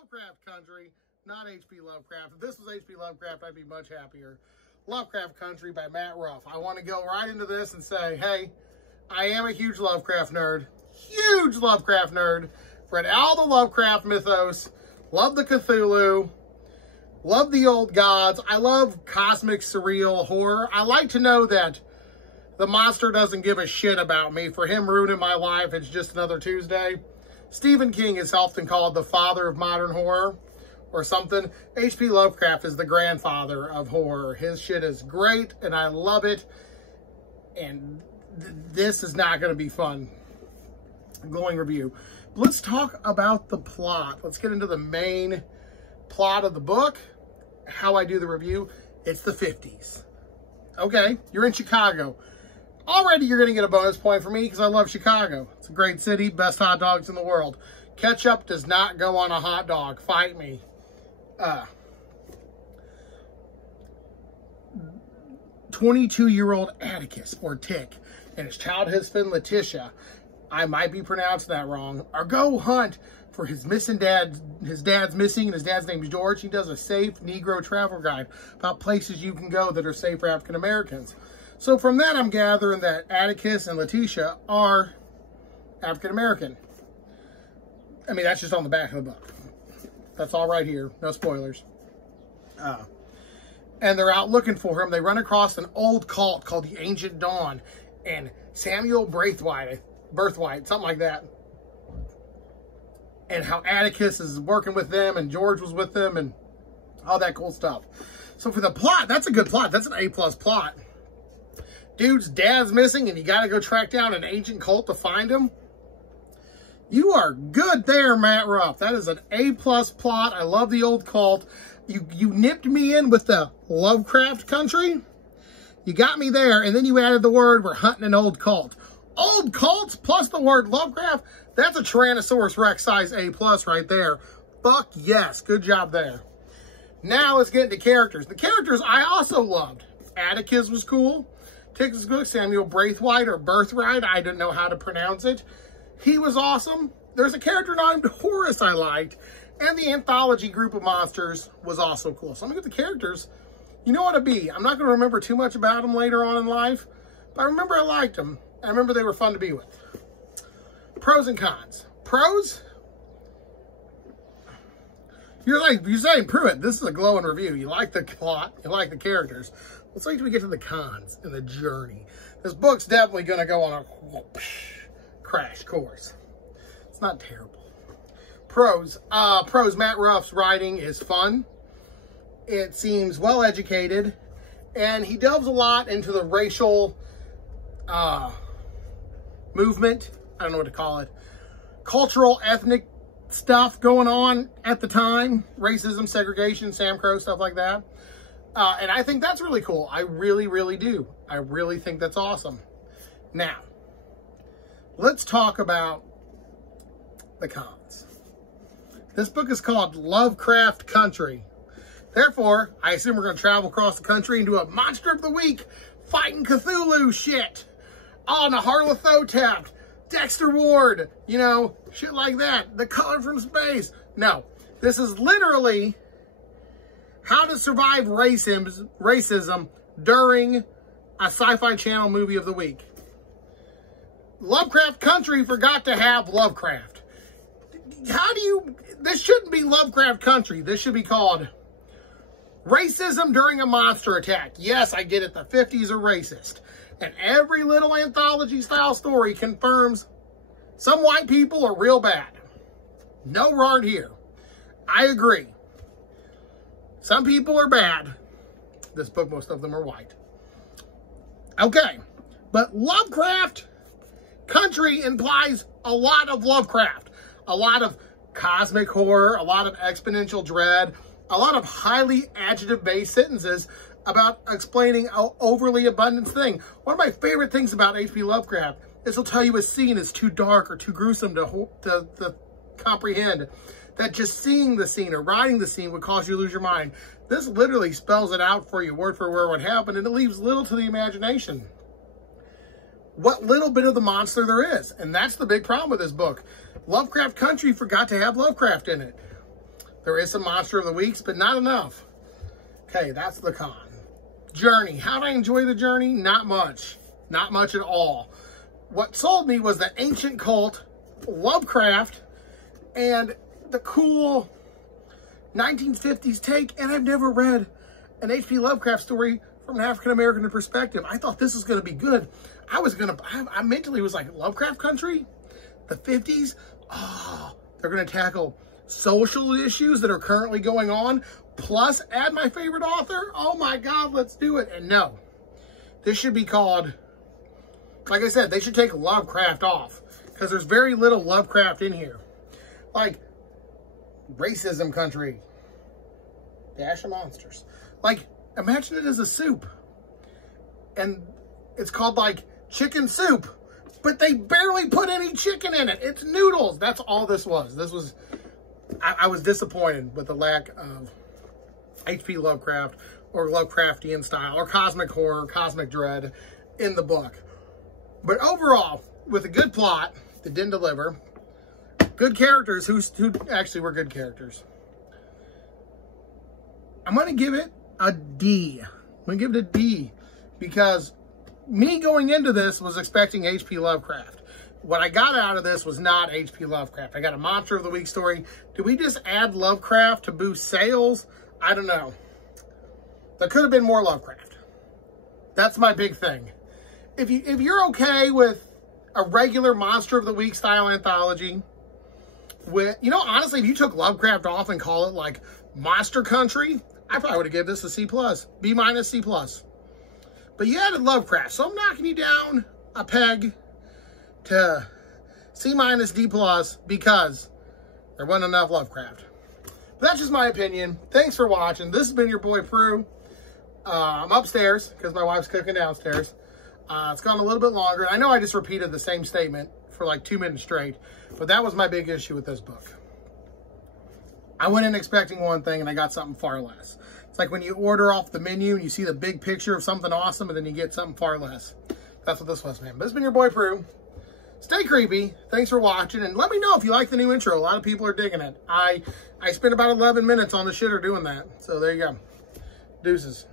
Lovecraft Country, not H.P. Lovecraft. If this was H.P. Lovecraft, I'd be much happier. Lovecraft Country by Matt Ruff. I want to go right into this and say, hey, I am a huge Lovecraft nerd. Huge Lovecraft nerd. Read all the Lovecraft mythos. Love the Cthulhu. Love the old gods. I love cosmic surreal horror. I like to know that the monster doesn't give a shit about me. For him ruining my life, it's just another Tuesday. Stephen King is often called the father of modern horror or something. H.P. Lovecraft is the grandfather of horror. His shit is great, and I love it. And this is not going to be fun. Glowing review. Let's talk about the plot. Let's get into the main plot of the book. How I do the review. It's the 50s. Okay, you're in Chicago. Already you're going to get a bonus point for me because I love Chicago. It's a great city, best hot dogs in the world. Ketchup does not go on a hot dog. Fight me. 22-year-old Atticus, or Tick, and his child husband Letitia, I might be pronouncing that wrong, are go hunt for his missing dad. His dad's missing, and his dad's name is George. He does a safe Negro travel guide about places you can go that are safe for African Americans. So from that, I'm gathering that Atticus and Letitia are African American. I mean, that's just on the back of the book. That's all right here. No spoilers. And they're out looking for him. They run across an old cult called the Ancient Dawn and Samuel Braithwaite, something like that. And how Atticus is working with them and George was with them and all that cool stuff. So for the plot, that's a good plot. That's an A+ plot. Dude's dad's missing and you got to go track down an ancient cult to find him. You are good there, Matt Ruff. That is an A+ plot. I love the old cult. You nipped me in with the Lovecraft Country. You got me there, and then you added the word, we're hunting an old cult. Old cults plus the word Lovecraft, that's a Tyrannosaurus Rex size A+ right there. Fuck yes, good job there. Now let's get into characters. The characters I also loved. Atticus was cool. Tick was good. Samuel Braithwaite or Birthright, I didn't know how to pronounce it. He was awesome. There's a character named Horace I liked. And the anthology group of monsters was also cool. So I'm going to get the characters. You know what to be. I'm not going to remember too much about them later on in life. But I remember I liked them. I remember they were fun to be with. Pros and cons. Pros? You're saying, Pruitt, this is a glowing review. You like the plot. You like the characters. Let's wait till we get to the cons and the journey. This book's definitely going to go on a crash course. It's not terrible. Pros. Matt Ruff's writing is fun. It seems well educated. And he delves a lot into the racial movement. I don't know what to call it. Cultural, ethnic stuff going on at the time. Racism, segregation, Sam Crow, stuff like that. And I think that's really cool. I really, really do. I really think that's awesome. Now, let's talk about the cons. This book is called Lovecraft Country. Therefore, I assume we're going to travel across the country and do a Monster of the Week fighting Cthulhu shit. On a Harlathotep, Dexter Ward, you know, shit like that. The Color from Space. No, this is literally how to survive racism during a Sci-Fi Channel movie of the week. Lovecraft Country forgot to have Lovecraft. This shouldn't be Lovecraft Country. This should be called Racism During a Monster Attack. Yes, I get it. The 50s are racist. And every little anthology-style story confirms some white people are real bad. No rard here. I agree. Some people are bad. This book, most of them are white. Okay. But Lovecraft Country implies a lot of Lovecraft. A lot of cosmic horror, a lot of exponential dread, a lot of highly adjective-based sentences about explaining an overly abundant thing. One of my favorite things about H.P. Lovecraft is he'll tell you a scene is too dark or too gruesome to comprehend. That just seeing the scene or writing the scene would cause you to lose your mind. This literally spells it out for you word for word what happened, and it leaves little to the imagination. What little bit of the monster there is. And that's the big problem with this book. Lovecraft Country forgot to have Lovecraft in it. There is some Monster of the Weeks, but not enough. Okay, that's the con. Journey. How did I enjoy the journey? Not much. Not much at all. What sold me was the ancient cult, Lovecraft, and the cool 1950s take, and I've never read an H.P. Lovecraft story from an African-American perspective. I thought this was going to be good. I mentally was like, Lovecraft country? The 50s? Oh, they're going to tackle social issues that are currently going on, plus add my favorite author? Oh my God, let's do it. And no, this should be called, like I said, they should take Lovecraft off, because there's very little Lovecraft in here. Like, racism country, dash of monsters. Like, imagine it as a soup, and it's called like chicken soup, but they barely put any chicken in it. It's noodles. That's all this was. This was, I was disappointed with the lack of H.P. Lovecraft or Lovecraftian style or cosmic horror, cosmic dread in the book. But overall, with a good plot that didn't deliver, good characters who actually were good characters, I'm going to give it a D. I'm going to give it a D, because me going into this was expecting H.P. Lovecraft. What I got out of this was not H.P. Lovecraft. I got a Monster of the Week story. Did we just add Lovecraft to boost sales? I don't know. There could have been more Lovecraft. That's my big thing. If you're okay with a regular Monster of the Week style anthology, with, you know, honestly, if you took Lovecraft off and call it like Monster Country, I probably would have given this a C+, B-, C+. But you added Lovecraft, so I'm knocking you down a peg to C-, D+, because there wasn't enough Lovecraft. But that's just my opinion. Thanks for watching. This has been your boy Prue. I'm upstairs because my wife's cooking downstairs. It's gone a little bit longer. I know I just repeated the same statement for like 2 minutes straight, but that was my big issue with this book. I went in expecting one thing and I got something far less. It's like when you order off the menu and you see the big picture of something awesome and then you get something far less. That's what this was, man. But this has been your boy Prue. Stay creepy. Thanks for watching, and let me know if you like the new intro. A lot of people are digging it. I spent about 11 minutes on the shitter doing that. So there you go. Deuces.